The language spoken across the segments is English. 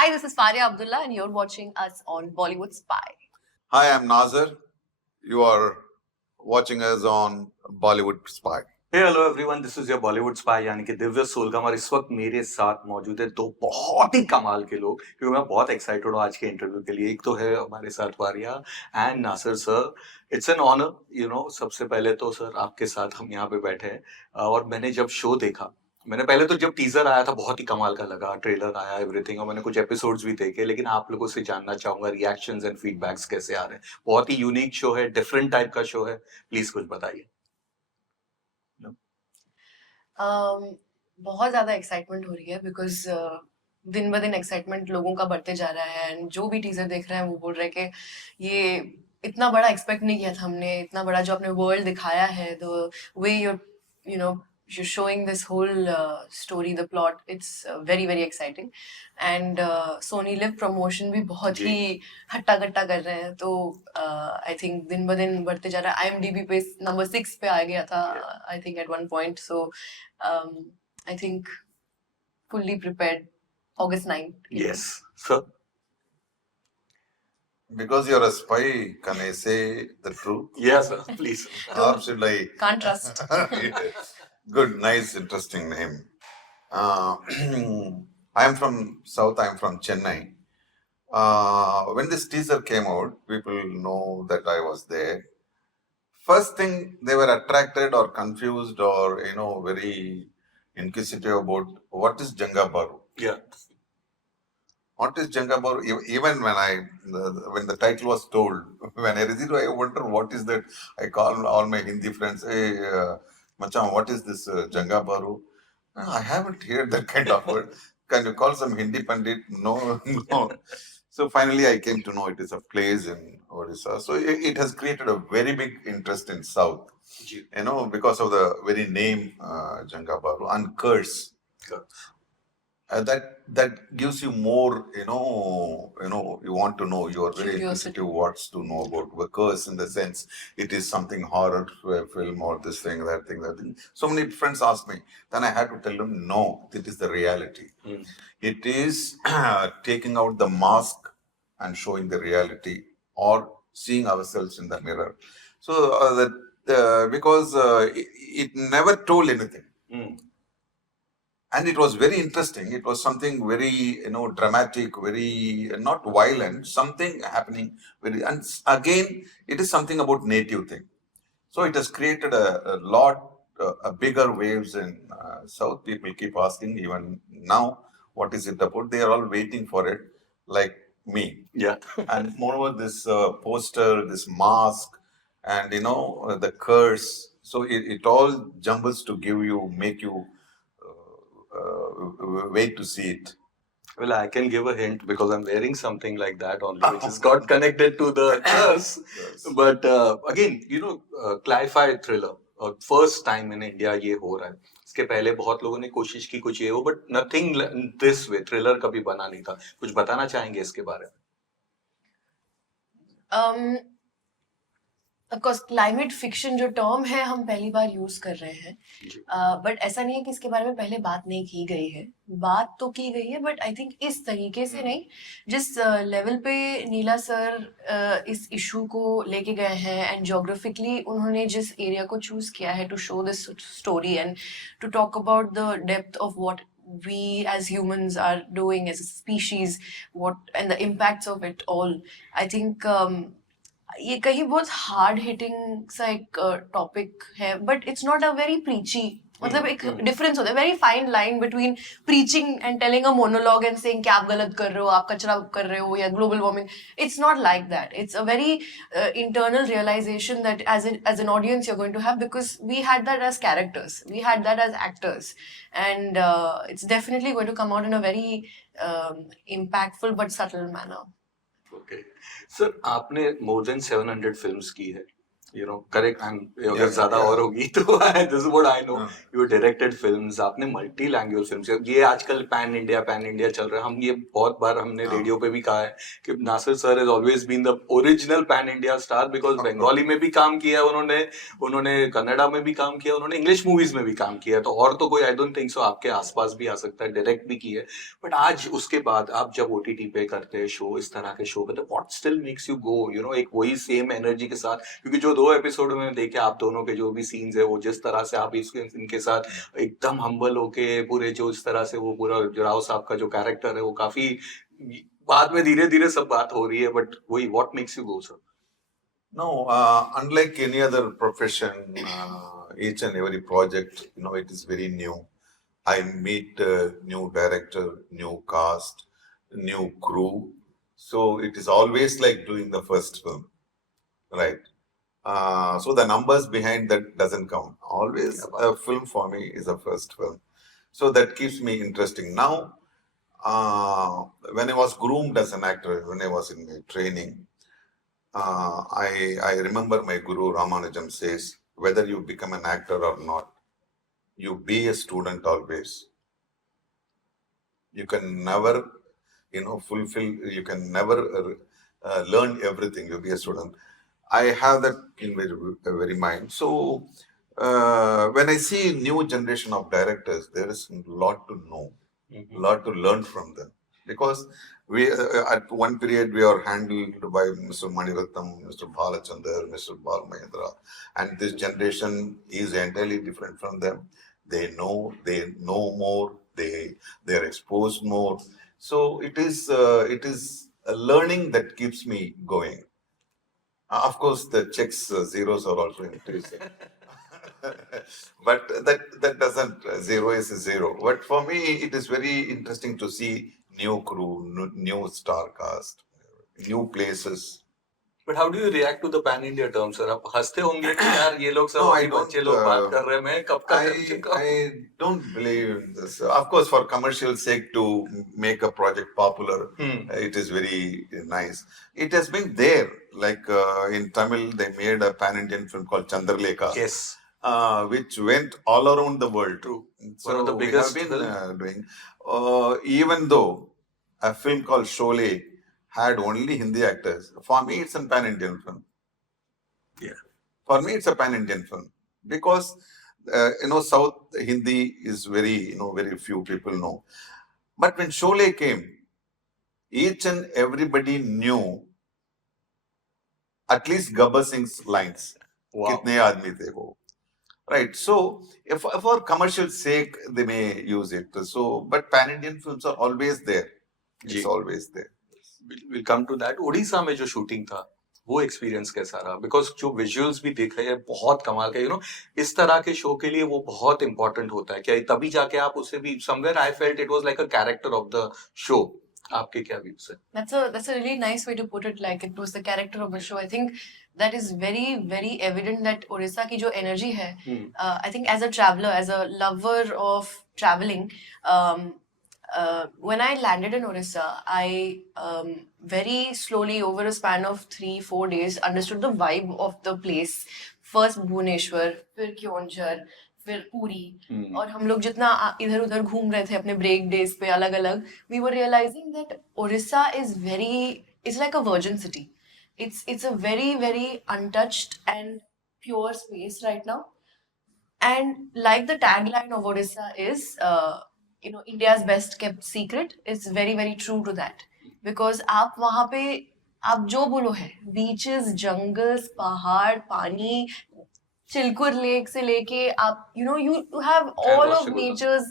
Hi, this is Faria Abdullah, and you're watching us on Bollywood Spy. Hi, I'm Nasser. You are watching us on Bollywood Spy. Hey hello everyone, this is your Bollywood Spy यानी कि दिव्य सोलगम। और इस वक्त मेरे साथ मौजूद है दो बहुत ही कमाल के लोग, क्योंकि मैं बहुत एक्साइटेड हूँ आज के इंटरव्यू के लिए। एक तो है हमारे साथ Varia and Nasir sir. It's an honour, you know. सबसे पहले तो सर आपके साथ हम यहाँ पे बैठे हैं, और मैंने जब शो देखा, मैंने पहले तो जब टीजर आया था बहुत ही कमाल का लगा, ट्रेलर आया, एवरीथिंग, और मैंने कुछ एपिसोड्स भी देखे। लेकिन आप लोगों से जानना चाहूंगा रिएक्शंस एंड फीडबैक्स कैसे आ रहे हैं। बहुत ही यूनिक शो है, डिफरेंट टाइप का शो है, प्लीज कुछ बताइए। बहुत ज़्यादा एक्साइटमेंट हो रही है बिकॉज दिन ब दिन एक्साइटमेंट लोगों का बढ़ते जा रहा है। एंड जो भी टीजर देख रहे हैं वो बोल रहे हैं कि ये इतना बड़ा एक्सपेक्ट नहीं किया था हमने, इतना बड़ा जो आपने वर्ल्ड दिखाया है, the way you know you're showing this whole story, the plot, it's very very exciting. And Sony Live promotion भी बहुत ही हट्टा कट्टा कर रहे हैं, तो I think दिन ब दिन बढ़ते जा रहा है। IMDb पे नंबर 6 पे आ गया था, I think at one point. So I think fully prepared. August 9th. Yes, sir. Because you're a spy, can I say the truth? Yes, sir. Please. Or should I? Can't trust. Good, nice, interesting name. I'm from South. I'm from Chennai. When this teaser came out, people know that I was there. First thing, they were attracted or confused or very inquisitive about what is Jengaburu. Yeah. What is Jengaburu? Even when the title was told, when I received, I wonder what is that. I call all my Hindi friends, hey, Machan, what is this Jengaburu? I haven't heard that kind of word. Can you call some Hindi Pandit? No, no. So finally, I came to know it is a place in Odisha. So it has created a very big interest in South, because of the very name Jengaburu and curse. That gives you more, you want to know. You are very inquisitive what's to know about the curse, in the sense it is something horror film or this thing, that thing, that thing. So many friends ask me. Then I had to tell them, no, it is the reality. It is taking out the mask and showing the reality, or seeing ourselves in the mirror. So because it never told anything. And it was very interesting. It was something very, dramatic, very not violent, something happening very, and again, it is something about native thing. So it has created a lot, a bigger waves in South. People keep asking even now, what is it about? They are all waiting for it, like me. Yeah. And moreover, this poster, this mask, and the curse. So it all jumbles to make you wait to see it. Well, I can give a hint because I'm wearing something like that only, which is got connected to the curse. Yes. But again, clarify thriller. First time in India ये हो रहा है. इसके पहले बहुत लोगों ने कोशिश की कुछ ये हो, but nothing this way. Thriller कभी बना नहीं था. कुछ बताना चाहेंगे इसके बारे में? ऑफकोर्स क्लाइमेट फिक्शन जो टर्म है हम पहली बार यूज कर रहे हैं, बट ऐसा नहीं है कि इसके बारे में पहले बात नहीं की गई है। बात तो की गई है, बट आई थिंक इस तरीके से नहीं, जिस लेवल पे नीला सर इस इशू को लेके गए हैं, एंड ज्योग्राफिकली उन्होंने जिस एरिया को चूज किया है to show this story and to talk about the depth of what we as humans are doing as a species, what and the impacts of it all. I think ये कहीं बहुत hard hitting सा एक topic है, but it's not a very preachy, मतलब एक difference होता है, very fine line between preaching and telling a monologue and saying कि आप गलत कर रहे हो, आप कचरा कर रहे हो, या global warming. It's not like that. It's a very internal realization that as an audience you are going to have, because we had that as characters, we had that as actors, and it's definitely going to come out in a very impactful but subtle manner. Okay sir, आपने more then 700 films की है, correct. And अगर Yeah, ज़्यादा yeah. और होगी तो this is what I know. हाँ. You directed films, आपने मल्टी लैंग्वेज फिल्म्स, ये आजकल पैन इंडिया चल रहा है. हम ये बहुत बार हमने हाँ. रेडियो पे भी कहा है कि Nasir sir has always been the original pan India star, because Bengali में भी काम किया उन्होंने, उन्होंने कन्नड़ा में भी काम किया, उन्होंने इंग्लिश मूवीज में भी काम किया. तो और तो कोई आई डोंट थिंक सो आपके आसपास भी आ सकता है, डायरेक्ट भी किया है. बट आज उसके बाद आप जब ओटीटी पे करते हैं शो, इस तरह के शो पे, तो what still makes you go, एक वही सेम एनर्जी के साथ? क्योंकि जो 2 एपिसोड में देखे आप दोनों के जो भी सीन्स है, वो जिस तरह से आप इनके साथ एकदम हम्बल होके पूरे, जो इस तरह से वो पूरा राव साहब का जो कैरेक्टर है, वो काफी बाद में धीरे धीरे सब बात हो रही है, बट वही what makes you go sir? No, unlike any other profession, each and every project, it is very new. I meet new director, new cast, new crew. So it is always like doing the first film, right? So the numbers behind that doesn't count. Always a film for me is a first film. So that keeps me interesting. Now, when I was groomed as an actor, when I was in my training, I remember my guru Ramanujam says, whether you become an actor or not, you be a student always. You can never, fulfill. You can never learn everything. You be a student. I have that in very mind. So when I see new generation of directors, there is a lot to know, a lot to learn from them. Because we at one period we are handled by Mr. Maniratnam, Mr. Balachandar, Mr. Bal Mahendra, and this generation is entirely different from them. They know more, they are exposed more. So it is a learning that keeps me going. Of course, the checks zeros are also increasing. But that doesn't, zero is a zero. But for me, it is very interesting to see new crew, new star cast, new places. But how do you react to the pan India term, sir? आप हंसते होंगे कि यार ये लोग सब No, I अभी don't. बच्चे लोग बात कर रहे हैं, मैं कब का कर चुका हूँ. I don't believe in this. Of course, for commercial sake to make a project popular, it is very nice. It has been there. Like in Tamil, they made a pan-Indian film called Chandralekha. Yes. Which went all around the world. True. So One of the we biggest have been doing. Even though a film called Sholay had only Hindi actors, for me it's a pan-Indian film. Yeah. For me, it's a pan-Indian film because South Hindi is very very few people know. But when Sholay came, each and everybody knew at least Gabbar Singh's lines. Wow. Kitne aadmi the wo. Right. So if for commercial sake they may use it. So but pan-Indian films are always there. It's always there. We'll come to that. Odisha में जो shooting था, वो experience कैसा रहा? Because जो visuals भी देख रहे हैं बहुत कमाल का, इस तरह के शो के लिए वो बहुत इंपॉर्टेंट होता है, क्या तभी जाके आप उसे भी, somewhere I felt it was like a character of the show. आपके क्या व्यूज है? That's a really nice way to put it. Like it was the character of the show. I think that is very very evident that Orissa की जो energy है. I think as a traveler, as a lover of traveling, when I landed in Orissa, I very slowly over a span of 3-4 days understood the vibe of the place. First Bhubaneswar, फिर क्योंझर, फिर पूरी, और हम लोग जितना इधर उधर घूम रहे थे अपने ब्रेक डेज पे अलग अलग, we were realizing that Orissa is it's like a virgin city. It's a very very untouched and pure space right now. And like the tagline of Orissa is, India's best kept secret, it's very very true to that. Because आप वहाँ पे आप जो बोलो है, beaches, jungles, पहाड़, पानी, Chilkur lake से लेके आप, you have all of nature's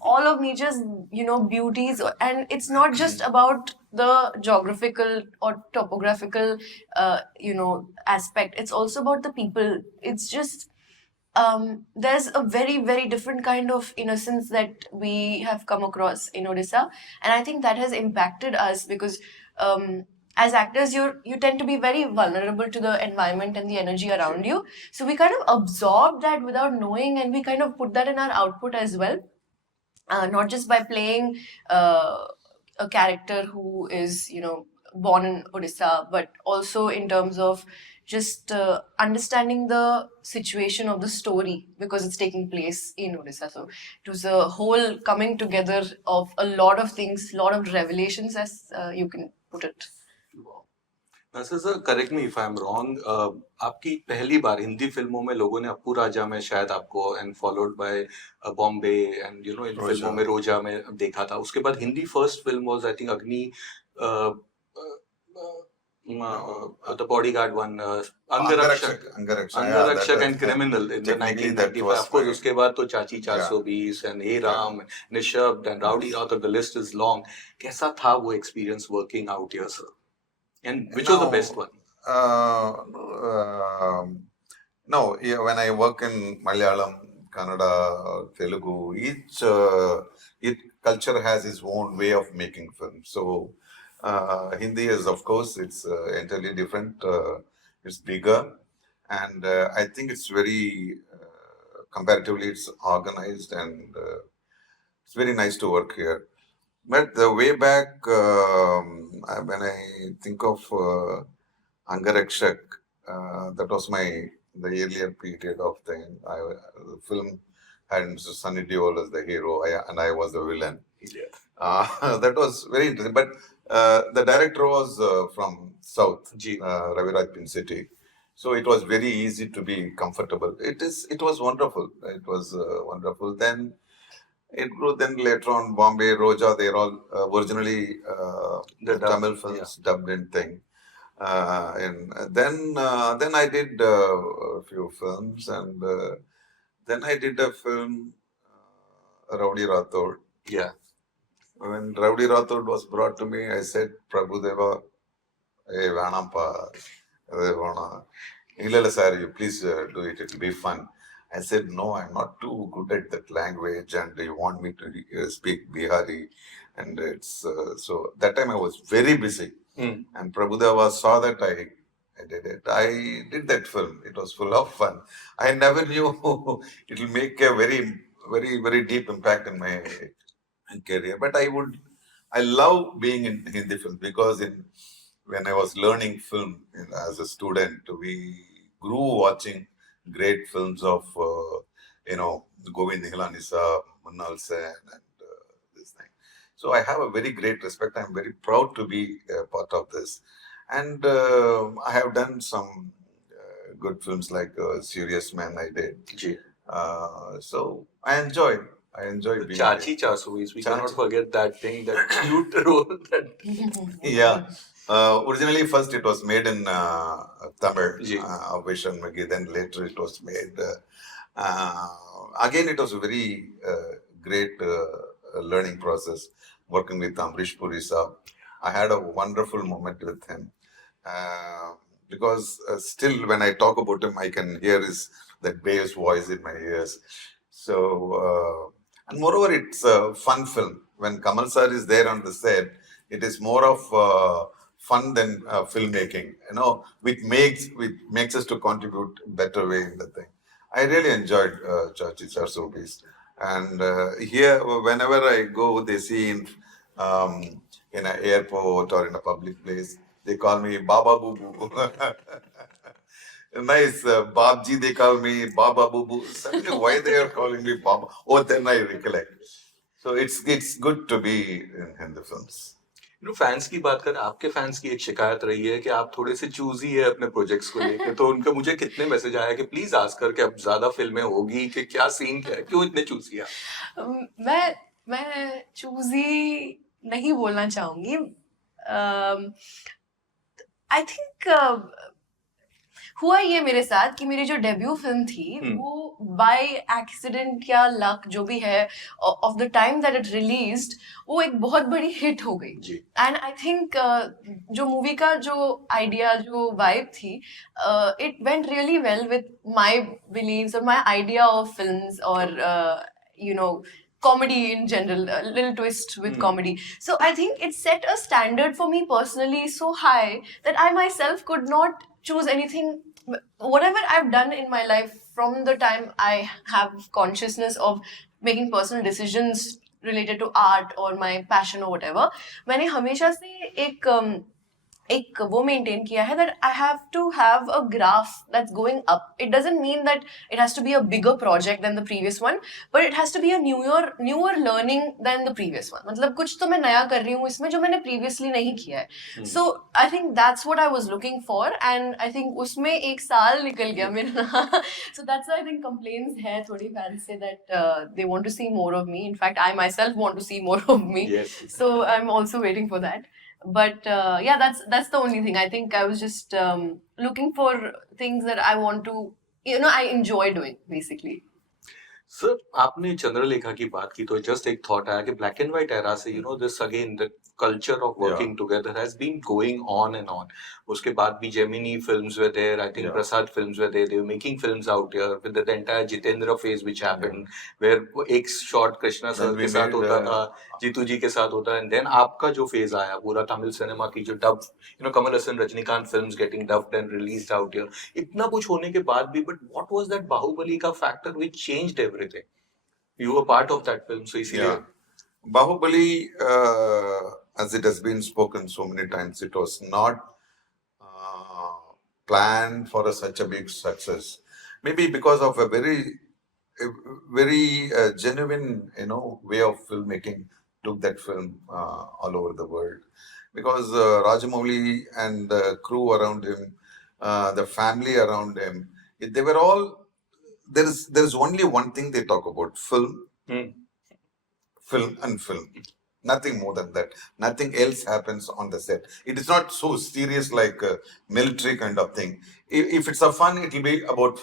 all of nature's beauties. And it's not just about the geographical or topographical aspect, it's also about the people. It's just there's a very very different kind of innocence that we have come across in Odisha, and I think that has impacted us because as actors you tend to be very vulnerable to the environment and the energy around you, so we kind of absorb that without knowing, and we kind of put that in our output as well, not just by playing a character who is born in Odisha, but also in terms of just understanding the situation of the story because it's taking place in Odisha. So it was a whole coming together of a lot of things, lot of revelations, as you can put it. Naseer sir, correct me if I am wrong, आपकी पहली बार हिंदी फिल्मों में लोगों ने अप्पू राजा में शायद आपको and followed by Bombay and you know इन रोजा। फिल्मों में रोजा में देखा था. उसके बाद Hindi first film was I think अग्नि, the bodyguard one, अंगरक्षक Angarakshak, and criminal in the technically that 1995. was Of course, my- उसके बाद तो चाची 420 and Hey Ram, निशब्द and Rowdy Rautar, the list is long. कैसा था वो experience working out here, sir? And which was the Now, best one? No, yeah, when I work in Malayalam, Kannada, Telugu, each culture has its own way of making films. So Hindi is, of course, it's entirely different. It's bigger, and I think it's very comparatively it's organized, and it's very nice to work here. But the way back, when I think of Angarakshak, that was the earlier period of the film had Mr. Sunny Deol as the hero, and I was the villain. Yeah. That was very interesting. But the director was from South, Ji. Raviraj Pincity. So it was very easy to be comfortable. It was wonderful. It was wonderful. Then it grew. Then later on, Bombay, Roja, they're all originally The dub, Tamil films dubbed in thing. And then I did a few films, and then I did a film, Rowdy Rathod. Yeah. When Rowdy Rathod was brought to me, I said, Prabhudeva, hey, Vanampa, Illala sir, you please do it, it'll be fun. I said, no, I'm not too good at that language, and you want me to speak Bihari. And it's so that time I was very busy. And Prabhudeva saw that I did it. I did that film. It was full of fun. I never knew it will make a very, very, very deep impact in my career. But I love being in Hindi film because when I was learning film as a student, we grew watching great films of, Govind Nihalanisa, Munal Sen, and this thing. So I have a very great respect. I'm very proud to be a part of this. And I have done some good films like Serious Man I did. Ji. So I enjoy being Chachi 420. We cannot forget that thing, that cute role. Yeah. Originally, first it was made in Tamil, Ji. Vishan Magi. Then later it was made. Again, it was a very great learning process working with Amrish Puri Saab. I had a wonderful moment with him because still when I talk about him, I can hear that bass voice in my ears. So, and moreover, it's a fun film. When Kamal sir is there on the set, it is more of fun than filmmaking, which makes us to contribute better way in the thing. I really enjoyed Chachi 420. And here, whenever I go, they see in an airport or in a public place, they call me Baba Boo Boo. Nice. Babji, they call me Baba Boo Boo. Suddenly, why they are calling me Baba? Oh, then I recollect. So it's good to be in Hindi films. Fans की बात कर, आपके fans की एक शिकायत रही है कि आप थोड़े से चूजी है अपने प्रोजेक्ट्स को लेके. तो उनका मुझे कितने मैसेज आया कि प्लीज आस्क कर के अब ज्यादा फिल्में होगी, कि क्या सीन क्या है, क्यों इतने चूजी हैं? मैं चूजी नहीं बोलना चाहूंगी. आई थिंक हुआ ये मेरे साथ कि मेरी जो डेब्यू फिल्म थी वो बाय एक्सीडेंट या लक जो भी है of the time that it released वो एक बहुत बड़ी हिट हो गई. एंड आई थिंक जो मूवी का जो आइडिया जो वाइब थी it went really well with my beliefs और माय आइडिया ऑफ फिल्म्स और comedy in general, a little twist with comedy. So I think it set a standard for me personally so high that I myself could not choose anything. Whatever I've done in my life from the time I have consciousness of making personal decisions related to art or my passion or whatever, मैंने हमेशा से एक वो maintain किया है that I have to have a graph that's going up. It doesn't mean that it has to be a bigger project than the previous one, but it has to be a newer learning than the previous one. मतलब कुछ तो मैं नया कर रही हूँ इसमें जो मैंने previously नहीं किया है. So I think that's what I was looking for, and I think उसमें एक साल निकल गया मेरा. So that's why I think complaints है थोड़ी fans से that they want to see more of me. In fact, I myself want to see more of me. Yes. So I'm also waiting for that. But yeah, that's the only thing. I think I was just looking for things that I want to, I enjoy doing basically. Sir आपने चंद्रलेखा की बात की तो just एक thought आया कि black and white era से this again the culture of working together has been going on and on. उसके बाद भी Gemini films were there, I think Prasad films were there, they were making films out here with the entire Jeetendra phase which happened where एक shot Krishna sir के साथ होता था, जीतू जी के साथ होता है, एंड देन आपका जो फेज आया पूरा तमिल सिनेमा की जो dub Kamal Haasan Rajinikanth films getting dubbed and released out here, इतना कुछ होने के बाद भी but what was that Baahubali का factor which changed everything? You were part of that film, so easily. Yeah. Bahubali, as it has been spoken so many times, it was not planned for such a big success. Maybe because of a very genuine, way of filmmaking took that film all over the world. Because Rajamouli and the crew around him, the family around him, they were all. There is only one thing they talk about: film, film and film. Nothing more than that. Nothing else happens on the set. It is not so serious like a military kind of thing. If it's a fun, it will be about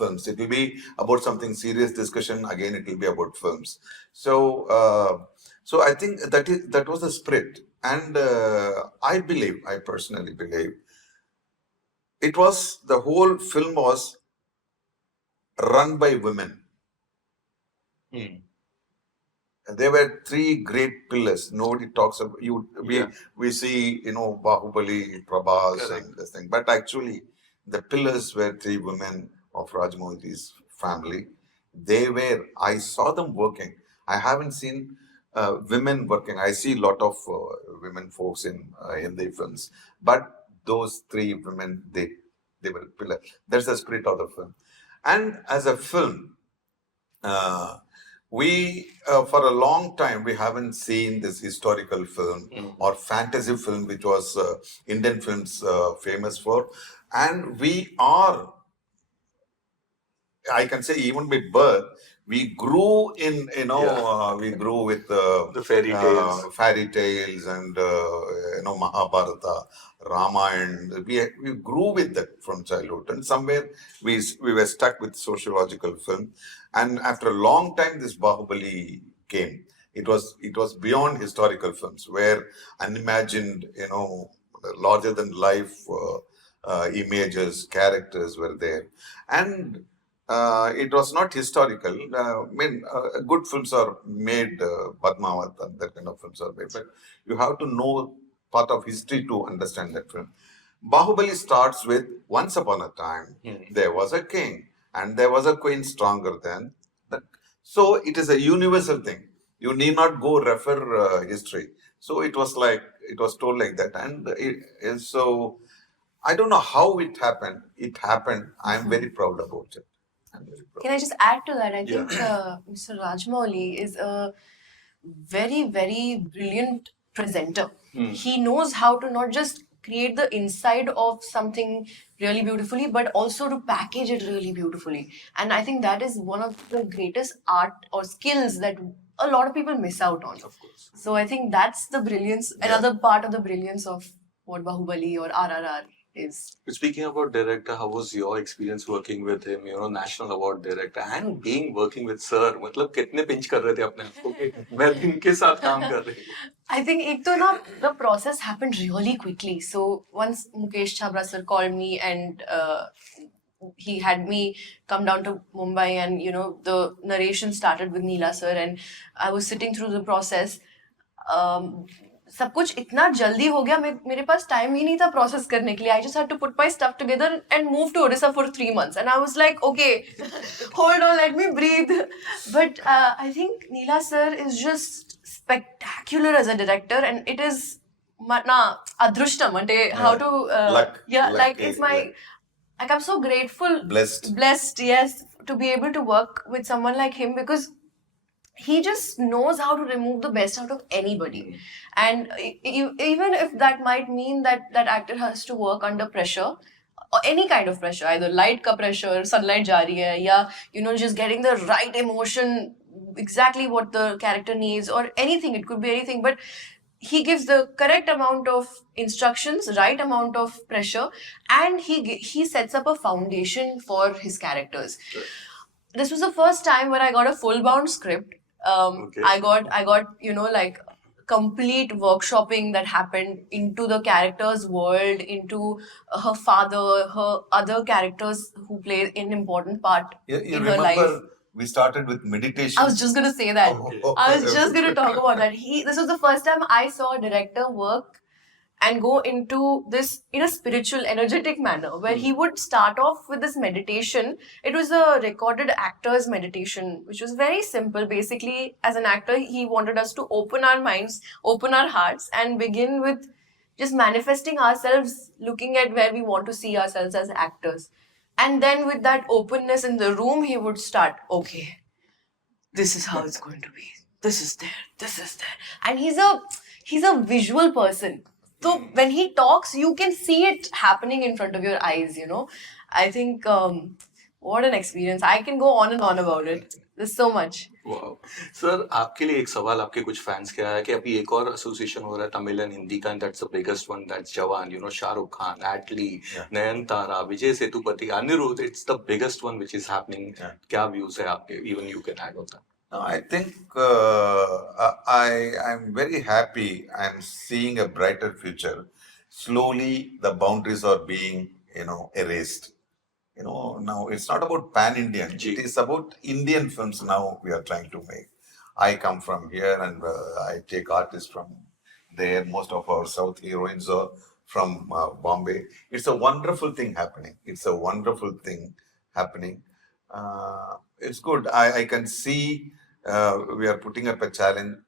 films. It will be about something serious discussion. Again, it will be about films. So I think that was the spirit. And I personally believe, the whole film was run by women. There were three great pillars. Nobody talks about we see Bahubali, Prabhas, and this thing, but actually the pillars were three women of Rajamouli's family. I saw them working. I haven't seen women working. I see a lot of women folks in Hindi films, but those three women, they were pillar. That's the spirit of the film. And as a film, we for a long time we haven't seen this historical film or fantasy film, which was Indian films famous for. And we are, I can say, even with birth, we grew in, we grew with the fairy tales and Mahabharata, Ramayana. We grew with that from childhood, and somewhere we were stuck with sociological film. And after a long time, this Bahubali came. It was beyond historical films, where unimagined, larger than life images, characters were there, and it was not historical. Good films are made, Padmavat and that kind of films are made, but you have to know part of history to understand that film. Bahubali starts with, once upon a time, there was a king and there was a queen stronger than that. So it is a universal thing. You need not go refer history. So it was told like that. And so I don't know how it happened. It happened. I'm very proud about it. Can I just add to that? I think Mr. Rajamouli is a very, very brilliant presenter. He knows how to not just create the inside of something really beautifully, but also to package it really beautifully. And I think that is one of the greatest art or skills that a lot of people miss out on. Of course. So I think that's the brilliance, another part of the brilliance of what Bahubali or RRR is. Speaking about director, how was your experience working with him? National award director and working with sir. मतलब कितने pinch कर रहे थे अपने आप को कि मैं इनके साथ काम कर रही हूँ. I think the process happened really quickly. So once Mukesh Chhabra sir called me and he had me come down to Mumbai, and the narration started with Neela sir, and I was sitting through the process. सब कुछ इतना जल्दी हो गया, मेरे पास time ही नहीं था process करने के लिए. I just had to put my stuff together and move to Odisha for 3 months, and I was like, okay, hold on, let me breathe. But I think Neela sir is just spectacular as a director, and it is adrushtam ante how to Luck, like it's my like like I'm so grateful, blessed. yes, to be able to work with someone like him, because he just knows how to remove the best out of anybody. And even if that might mean that that actor has to work under pressure, or any kind of pressure, either light ka pressure, sunlight ja rahi hai, ya just getting the right emotion, exactly what the character needs, or anything, it could be anything, but he gives the correct amount of instructions, right amount of pressure, and he sets up a foundation for his characters. This was the first time where I got a full bound script. Okay. I got like complete workshopping that happened into the character's world, into her father, her other characters who play an important part You in her life. remember we started with meditation. I was just gonna say that. Oh, I was just gonna talk about that. This was the first time I saw a director work and go into this in a spiritual, energetic manner, where he would start off with this meditation. It was a recorded actor's meditation, which was very simple. Basically, as an actor, he wanted us to open our minds, open our hearts, and begin with just manifesting ourselves, looking at where we want to see ourselves as actors. And then with that openness in the room, he would start, okay, this is how it's going to be. This is there, this is there. And he's a visual person. So when he talks, you can see it happening in front of your eyes, I think, what an experience. I can go on and on about it. There's so much. Wow sir, आपके लिए एक सवाल आपके कुछ fans का है कि अभी एक और एसोसिएशन हो रहा है तमिल एंड हिंदी का, and that's the biggest one, that's Jawan, Shah Rukh Khan, Atlee, Nayanthara, Vijay Sethupathi, Anirudh, it's the biggest one which is happening. क्या व्यूज है आपके? Even you can add on that. No, I think I'm very happy. I'm seeing a brighter future. Slowly, the boundaries are being, erased. Now it's not about pan-Indian. It is about Indian films now we are trying to make. I come from here and I take artists from there. Most of our South heroines are from Bombay. It's a wonderful thing happening. It's a wonderful thing happening. It's good. I can see we are putting up a challenge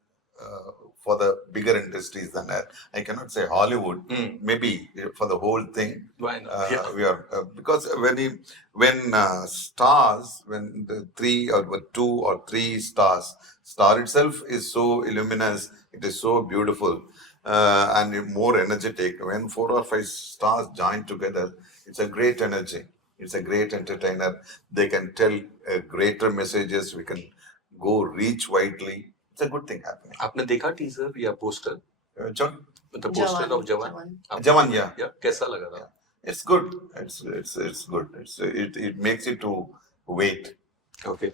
for the bigger industries than that. I cannot say Hollywood, maybe for the whole thing. Why not? We are because when stars, when the 3 or 2 or 3 stars, star itself is so luminous, it is so beautiful and more energetic. When 4 or 5 stars join together, it's a great energy. It's a great entertainer. They can tell greater messages. We can go reach widely. It's a good thing happening. आपने देखा teaser या poster? John? The poster of Jawan. Jawan, yeah. कैसा लगा था? It's good. It's good. It makes you to wait. Okay.